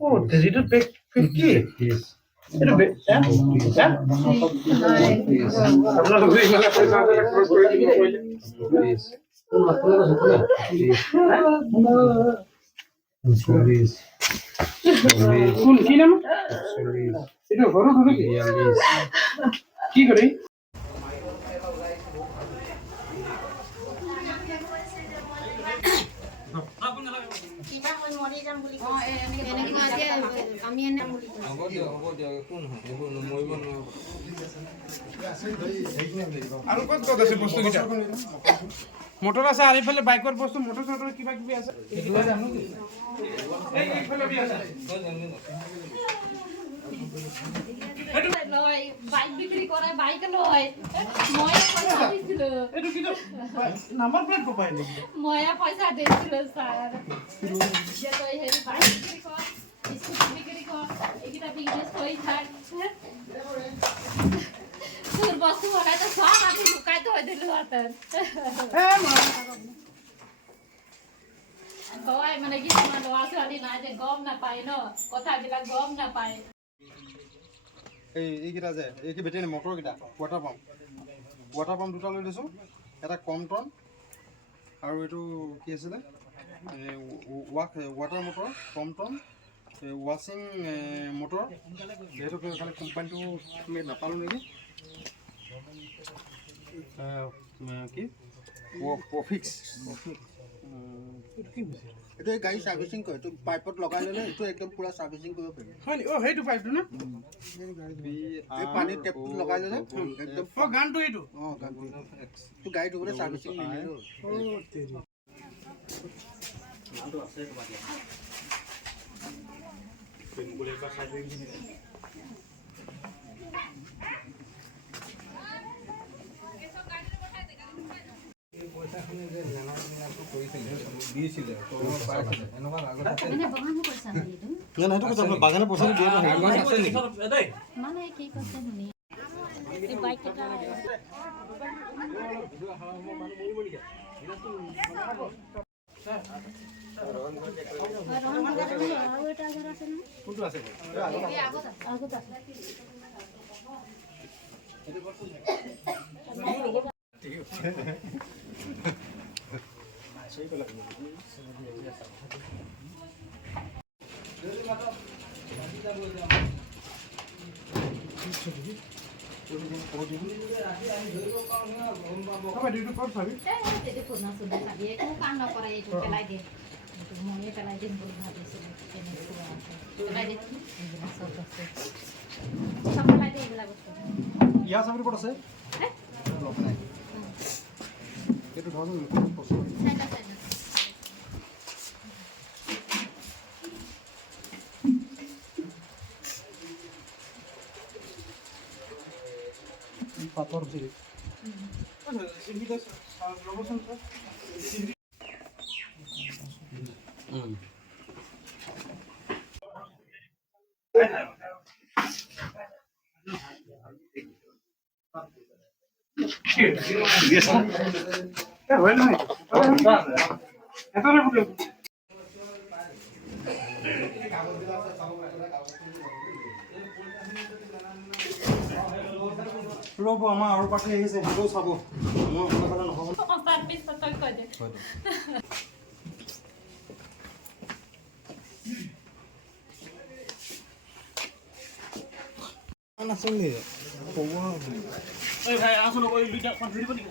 Oh, digital pick 50. Itu কি কৰে আৰু ক'ত ক'ত আছে বস্তু কিটা মোটৰ আছে আৰু ইফালে বাইকৰ বস্তু মোটৰ চটৰ কিবা কিবি আছে এইটো জানো কি এই ইফালে বি আছে লয় বাইক বিক্রি করে বাইক লয় ময়া পয়সা দিছিল এটো কি নাম্বার প্লেট পাই নি ময়া পয়সা দিছিল স্যার যে তো এই বাইক বিক্রি কর স্কুটি বিক্রি কর এইটা বিজনেস কই থাক তোর বস্তু হলে তো সব আমি লুকাই তো দিল হাতের হয় মানে কি তোমার লোয়া ছোৱালী না যে গম না পায় ন কথাবিলাক গম না পায় এইকেইটা যে এই কি বেটেৰী মটৰকেইটা ৱাটাৰ পাম্প দুটা লৈ লৈছোঁ এটা কম টন আৰু এইটো কি আছিলে ৱাটাৰ মটৰ কম টন ৱাশ্বিং মটৰ যিহেতু খালি কোম্পানীটো আমি নাপালোঁ নেকি কি প্ৰফিক্স এইটো গাড়ী চাৰ্ভিচিং কৰে এইটো পাইপত লগাই ল'লে এইটো একদম পুৰা চাৰ্ভিচিং কৰিব পাৰি হয় নি সেইটো পাইপটো না এই পানীৰ টেপটো লগাই ল'লে একদম গানটো এইটো গানটো এইটো গাড়ী ধুবলৈ চাৰ্ভিচিং নিদিয়ে বাগানে পইচা মানে কি কৰতে শুনি এই বাইকটা কোনটো আছে আগত কাম নকৰে এইটো পেলাই দিয়ে মনে পেলাই দিম বুলি ভাবিছিলোঁ পেলাই দিম চব পেলাই দিয়ে এইবিলাক বস্তু ইয়াৰ চাবিৰ ক'ত আছে এইটো ধৰক পাথৰ ছিল ৰ'ব আমাৰ আৰু পাখি আহিছে সেইটোও চাব মই অকলে নহ'ব নাছিল নি ভাই আসলে ওই দুইটা কনফিউজ করে দিকে